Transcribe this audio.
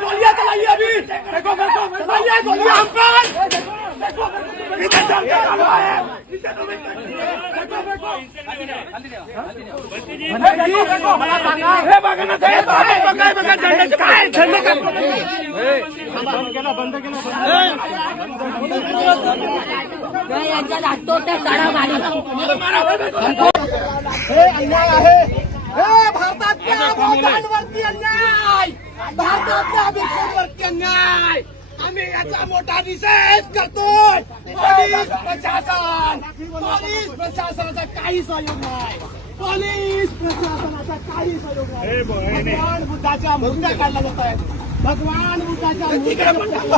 गोलियां चलाई अभी, देखो चलाइए गोलियां हम पर। इधर चलते चलो है, देखो मला सांगा हे बघा ना साहेब, बघा झंडा काय झंडा काय बंद केला यांच्या लागतो त्या काढा गाडी हे अन्याय आहे, हे भारतातल्या भोटांवरती अन्याय, भारतातल्या भिक्षुकांवरती अन्याय. आम्ही याचा मोठा निषेध करतोय. पोलीस प्रशासनाचा काही सहयोग नाही, पोलीस प्रशासनाचा काही सहयोग नाही. भगवान बुद्धाच्या मूर्त्या काढल्या जात आहेत, भगवान बुद्धाच्या मूर्त्या